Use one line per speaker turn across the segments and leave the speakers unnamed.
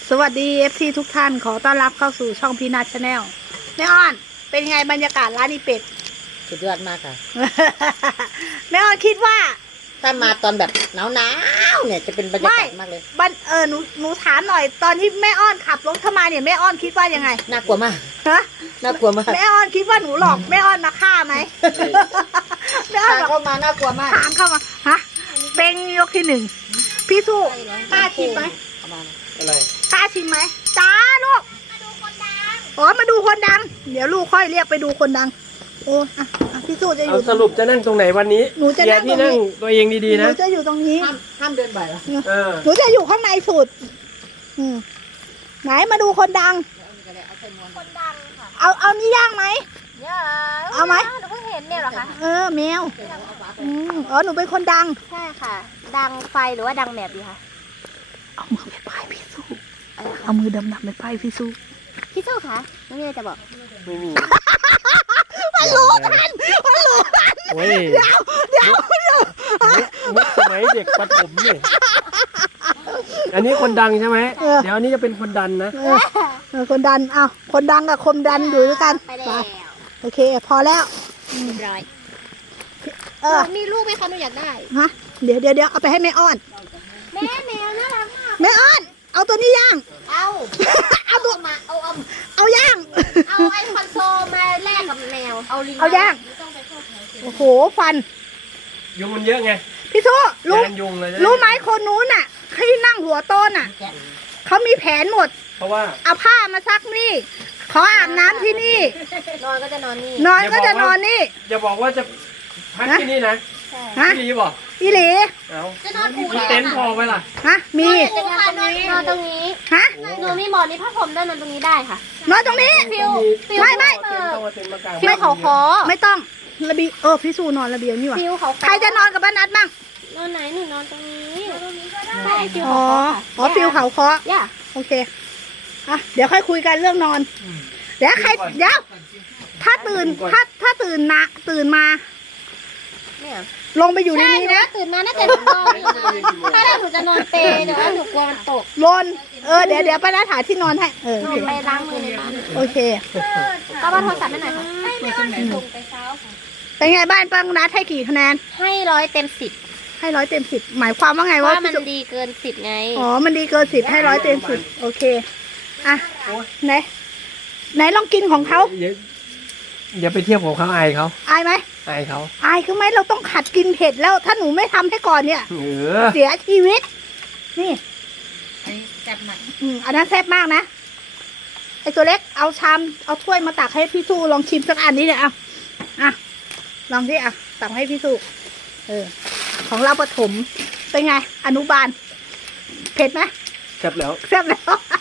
สวัสดี FC ทุกท่านขอต้อนรับเข้าสู่ช่องพีนัทชาแนลแม่อ้อนเป็นไงบรรยากาศร้านอีเป็ด
สุดยอดมากค่ะ
แม่อ้อนคิดว่า
ถ้ามาตอนแบบหนาวเนี่ยจะเป็นบรรยากาศมากเลย
หนูถามหน่อยตอนที่แม่อ้อนขับรถเข้ามาเนี่ยแม่อ้อนคิดว่ายังไง
น่ากลัวมาก
ฮะ
น่ากลัวมาก
แม่อ้อนคิดว่าหนูหลอกแม่อ้อนมาฆ่าไหมแม่อ้อน
ทาง
บอก
เข้ามาน่ากลัวมาก
ทางเข้ามาฮะเป็นยกที่หนึ่งพี่สู้กล้าชิมไหม
อะไร
กล้าชิมไหมจ้าลูกอ๋อมาดูคนดังเดี๋ยวลูกค่อยเรียกไปดูคนดังโอ้พี่สู้จะอ
เอา
ยู่
สรุปจะนั่งตรงไหนวันนี้
หนูจะนั่ง
เกียร์ที่นั่ง
ตรงนี้
ตัวเองดีๆ
ห
นะ
นูจะอยู่ตรงนี้
ห้ามเดินไปเหรอ
หนูจะอยู่ข้างในสุดไหนมาดูคนดัง
คนดังค่ะ
เอานี่ย่างไหม
เนี่ย
เอาไหม
หนูเพิ่งเห็นเนี่ยเหรอคะ
แมวอ๋อหนูเป็นคนดัง
ใช่ค่ะ ดังไฟหรือว่าดังแมบดีคะ
เอามือไปป้ายพี่สู้เอามือดำๆไปป้ายพี่สู้
พี่สู้คะน้องมีอะไรจะบอก
ไม่มี
มันรู้กันมันรู้กัน
โอ้ย
เดี๋ยว
มุกสมัยเด็กประถมนี่อันนี้คนดังใช่ไหมเดี๋ยวอันนี้จะเป็นคนดันนะ
คนดันเอาคนดังกับคนดันอยู่ด้วยกัน
ไปแล้ว
โอเคพอแล้ว
เรียบร้อย มีลูกไหมคะหนูอยากได้
ฮะเดี๋ยวเอาไปให้แม่อ้อน
แม่แมวน่ารักมาก
แม่อ้อนเอาตัวนี้ย่าง
เอา
เอาตัว
มาเอา
เอาย่าง
เอาไอคอนโซลมาแลกกับแมว เอาลิง
เอาย่างโอ้โหฟัน
ยุงมันเยอะไง
พี่สู้รู้
งานยุงเลย
รู้ไหมคนนู้นน่ะที่นั่งหัวโต้นน่ะเขามีแผนหมด
เพราะว่า
เอาผ้ามาซักนี่ขออาบน้ำที่นี่
นอนก็จะนอนนี่
นอนก็จะนอนนี่
อย่าบอกว่าจะพักที่นี่นะ
ฮะ
ดีบอก
อีหลี
เอา
จะนอนปู
มีเต็นท์พอไว้ล่ะ
ฮะมี
จะนอนตรงนี้นอนตรงนี้
ฮะ
หนูมีหมอนนี่ผ้าห่มด้วยนอนตรงนี้ได้ค่ะ
นอนตรงนี้
ฟิวฟิว
ไม่
เต็นท์ต้องเอาเต็นท์มากาง
ฟิวเขาคอ
ไม่ต้องระเบียงพี่สู้นอนระเบียงนี่หว่า
ฟิวเขา
ใครจะนอนกับบ้านนัดบ้าง
นอนไหนหนูนอนตรงนี้นอนตรงนี้ก็ได้ใช่ฟิว
อ๋อ
เขาคอค่ะ
ฟิวเขาเคาะ
ย่า
โอเคอ่ะเดี๋ยวค่อยคุยกันเรื่องนอนเดี๋ยวใครเดี๋ยวถ้าตื่นมา
เนี่ย
ลงไปอยู่ใน
ใช่
นี้
หนู
นะ
ตื่นมาน่าจะนอนอยู่นะถ้าหนูจะนอนเปรย์แต่ว่าหนูกลัวมันตก
ลนเดี๋ยวป้านัดหาที่นอนให้โอเค
ไปล้างมือในบ้าน
โอเค
ก็มาโทรศัพท์ให้หน่อยค่ะให้ไม่ว่าส่งไปเช้าค่ะ
เป็นไงบ้านป้านัดให้กี่คะแนน
ให้100 เต็ม 10
ให้100 เต็ม 10หมายความว่าไง
เพ
ว่า
ราะมันดีเกิน 10ไง
อ๋อมันดีเกิน10ให้100 เต็ม 10โอเคอ่ะไหนลองกินของเขา
อย่าไปเทียบของเขาอายเขา
อายไหม
อายเขา
อายคือไหมเราต้องขัดกินเผ็ดแล้ว ถ้าหนูไม่ทำให้ก่อนเนี่ย เสียชีวิต นี่
แซ่บมาก
อันนั้นแซ่บมากนะไอตัวเล็กเอาชามเอาถ้วยมาตักให้พี่สู้ลองชิมสักอันนี้เนี่ยอ่ะลองที่ตักให้พี่สู้ของเราปฐมเป็นไง อนุบาล เผ็ดไหม
แซ่บแล้ว
แซ่บแล้ว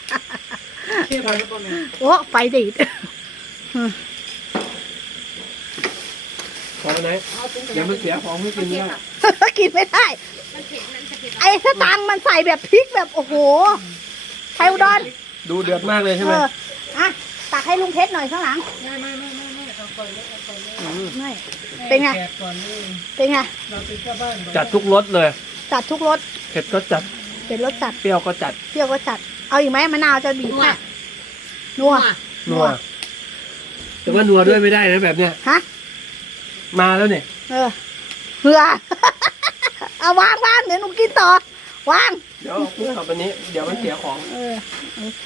โอ้ไฟดีด
พอไหมเดี๋ยวมันเสียของไม่กินไม่ได้
กินไม่ได้ ไอ้สตังค์มันใส่แบบพริกแบบโอ้โหไทยอุดร
ดูเดือดมากเลยใช่ไหม
ตักให้ลุงเพชรหน่อยข้างหลังไม่เป็นไงเป็นไง
จัดทุกรสเลย
จัดทุกรส
เผ็ดก็จัด
เป็นรสจัด
เปรี้ยวก็จัด
เปรี้ยวก็จัดเอาอีกไหมมะนาวจะบีบให้นัว
นัวแต่ว่านัวด้วยไม่ได้นะแบบเนี้ย
ฮะ
มาแล้วเนี่ย
เหือ เอาวางเดี๋ยวหนูกินต่อวาง
เดี๋ยวเอาคลุกกับอันนี้เดี๋ยวมันเสียของ
โอเค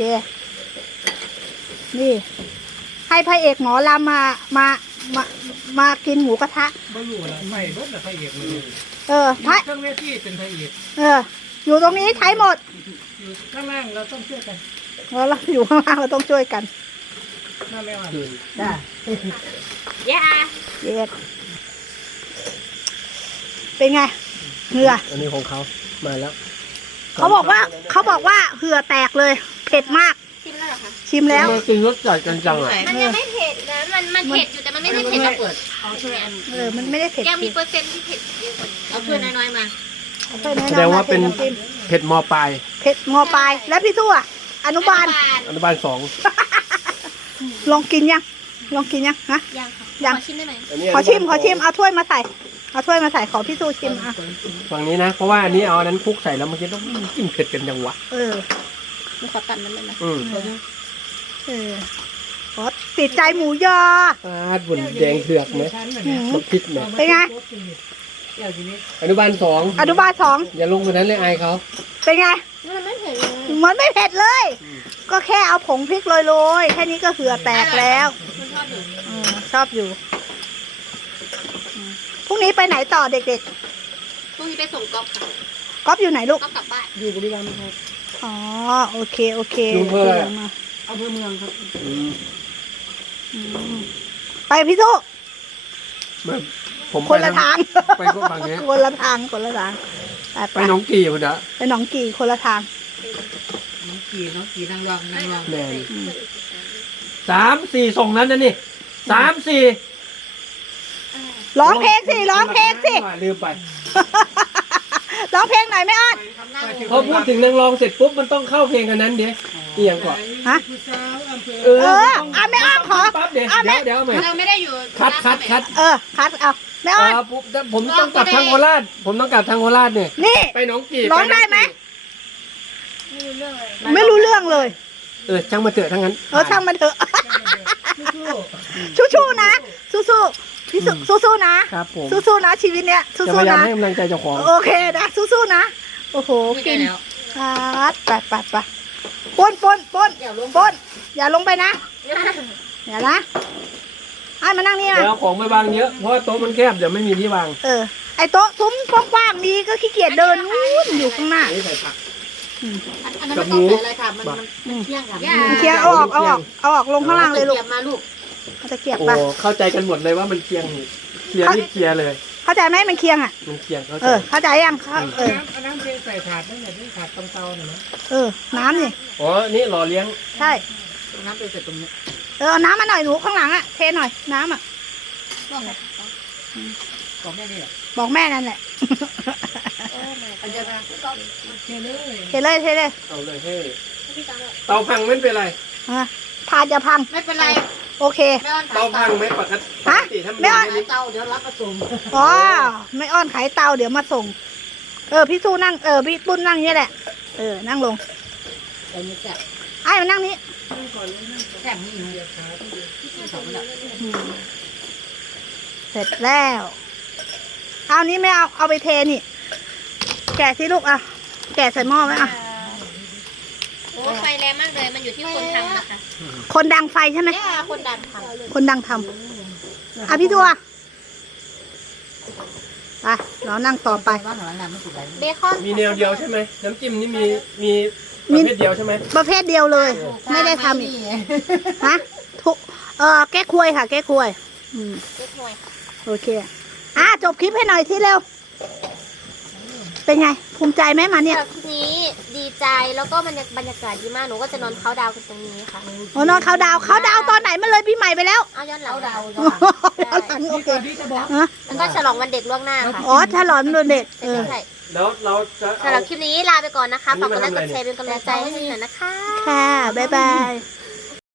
นี่ ให้พระเอกหมอลำมากินหมูกระทะ
ไม่รู้นะไม่เบิดนะพระเอกเลย
พระ
เครื่องเวทีเป็นพระเอก
อยู่ตรงนี้ใช้หมด
อยู่ข้างล่างเราต้องช่วยกัน
เราอยู่ข้างล่างเราต้องช่วยกัน
น่าไม่อ่อน
จ้า
ย่า
เย็ดเป็นไงเหือ
อันนี้ของเขามาแล้ว
เขาบอกว่าเหือแตกเลย เผ็ดมาก
ชิมแล้วเหรอคะ
ชิมแล้ว
ทำไมกินรสจัดกันจังอ่ะ
มันยังไม่เผ็ดนะมันเผ็ดอยู่แต่มันไม่ได้เผ็ดแบบเอาถ้วยอัน
มันไม่ได้เผ็ด
ยังมีเปอร์เซ็นต์ที่เผ็ดเยอะกว่านี้เอาถ้วยน้อยๆมา
แสดงว่าเป็นเผ็ดมปลาย
เผ็ดงอปลายแล้วพี่สู้อ่ะอนุบาล
อนุบาล 2
ลองกินยังฮะ
ยังค่ะ
ยัง
ขอชิมได้ไหม
อันนี้
ขอชิมเอาถ้วยมาใส่ขอพี่สู้ชิม
ฝั่งนี้นะเพราะว่าอันนี้เอาอันนั้นคลุกใส่แล้วเมื่อกี้ต้องกินเผ็ดกันจังวะ
หนูขอตัดมันได้ไหม
เออขอติดใจหมูยอ
ปลาบุญแดงเถือกไหม
อืม
บักพริกไหม
เป็นไง
อนุบาล
อนุบาล
2อย่าลงคนนั้นเลยอายเขา
เป็นไง
มันไม่เห็นเลย
มันไม่เผ็ดเลย ก็แค่เอาผงพริกโรยๆแค่นี้ก็เหือแตกแล้ว
คุณชอบอยู่
ชอบอยู่พรุ่งนี้ไปไหนต่อเด็ก
พรุ่งนี้ไปส่งก๊อฟค่ะ
ๆก๊อฟอยู่ไหนลูก
ก๊อฟกลับบ้าน
อยู่บุรีรัมย์ครับ
อ๋อโอเคโอเค
ลุงเพื่ออะไร
มา
อำเภอเมืองครับ
อืมไปพี่ทุ
ผม
คนละทาง
ไปก็บางเนี้ย
คนละทางคนละทางไป
ไปหนองกี่พุ่นอะ
ไปหนองกี่คนละทาง
น้องกี่นางรอง
แม่น3-4ส่งนั้นนะนี่3-4
ร้องเพลงสิร้องเพลงสิ
ลืมไป
ร้องเพลงหน่อยไม่อ้อน
พอพูดถึงนางรองเสร็จปุ๊บมันต้องเข้าเพลงอันนั้นเดี๋ยวอีหยังก่อน
ฮะ
ผู้สาวอำเภอ
เออ
อ่ะไม่อ้อนขอ
ปั๊บเดี๋ยว
อ่ะไม่
เดี๋ยวเอาใหม่
เราไม่ได้อยู่
คัด
คัดเอาไม่อ้อน
ผมต้องกลับทางโคราชผมต้องกลับทางโคราชเนี่ย
นี่
ไปหนองกี่
ร้องได้ไหม
ไม่รู้เรื่องเลย
ไม่รู้เรื่องเลย
ช่างมาเถอะทั้งนั้น
ช่างมันเถอะ
สู้
ชู้ๆนะสู้ๆพี่สู้ๆนะครับ
ผม
สู้ๆนะชีวิตเนี้ย
จะ
สู้
พยายาม
ๆนะ
ให้กำลังใจเจ้าของ
โอเคนะสู้ๆนะโอ้โห
ไม่
กิ
ใช่
น
แล้ว
ครับไปปนอย่าลงไปนะอย่านะไอ้มานั่งนี่นะ
เดี๋ยวเอาของไปวางเยอะเพราะว่าโต๊ะมันแคบเดี๋ยวไม่มีที่วาง
ไอ้โต๊ะซุ้มกว้างๆดีก็ขี้เกียจเดินนู่นอยู่ข้างหน้า
อันนี้ใส่ผัก
อันนั้นไม่ต้องใส่อะไรค่ะมันเที่ยงค่ะ
มันเคลียร์เอาออกลงข้างล่างเลยลูก
เก็บมาลูก
เอาตะเกียบ
โอ้
ไป
เข้าใจกันหมดเลยว่ามันเคียงนี่เคลียร์นี่เคลียร์เลย
เข้าใจไหมมันเคียงอ่ะ
มันเคียงเข้าใจ
เข้าใจยังเออ
น้ำเทใส่ถาดนั่นแหละที่ถาดตำเตาเนี่ยนะ
น้ำนี่
อ๋อนี่หล่อเลี้ยง
ใช่
น้ำเป็นเสร็จตรงนี้
เอาน้ำมาหน่อยหนูข้างหลังอ่ะเทหน่อยน้ำอ่ะ
ของแม่นี่แหละ
บอกแม่นั่นแหละ
อันเดียวกัน
เทเลย
เทเลย
เอาเลยให้เตาพังไม่เป็นไร
พาจะพัง
ไม่เป็นไร
โอเค
ไม่อ้อน
เตาพังไหมปกติถ้ามัน
ไม่เอา
ไม่
เตาเดี๋ยวรับประสง
อ๋อไม่อ้อนขายเตาเดี๋ยวมาส่ง พี่สู้นั่งพี่ปุ้นนั่งนี่แหละนั่งลง
แต่นี่แซ่บ
ไอ้มานั่งนี้
แซ่บนี่อยู่ที่สองแล้ว
เสร็จแล้วเอานี้ไม่เอาไปเทนี่ แกะสิลูกอ่ะแกะใส่หม้อไว้อ่ะ
โอ้ไฟแรงมากเลย มันอยู่ที่คนทำนะคะ
คนดังไฟใช่ไหม
เนี่ยคนดันท
คนดังทำพี่ตัวไปเรานั่งต่อไป
บ้านหลังนั้นไม่ติดอะไร
ำเบคอน
มีแนวเดียวใช่ไหมน้ำจิ้มนี่มีประเภทเดียวใช่ไหม
ประเภทเดียวเลย ไม่ได้ทำอีกฮะทุกแก้ควยค่ะ แก้ควย
เบคอน
โอเคจบคลิปให้หน่อยที่เร็ว เป็นไง ภูมิใจไหมมาเนี่ย
สำหรับคลิปนี้ดีใจแล้วก็บรรยากาศดีมาก หนูก็จะนอนเขาน์ดาวน์กันตรงนี้ค่ะ
โอ้นอนเขาดาวตอนไหนมาเลยปีใหม่ไปแล้ว
เอาย้อนหลัง
เตา
เอาหลังโอเค
มันก็ฉลองวันเด็กล่วงหน้าค่ะ
อ๋อฉลองวันเด็ก
ใช่ใช่
แล้วเราจะ
สำหรับคลิปนี้ลาไปก่อนนะคะ
อันนี้
ฝากกดไลค์
มาก ทำอะไร
ดแชร์เป็นกำลังใจให้หน่อยนะคะ
ค่ะ บ๊ายบาย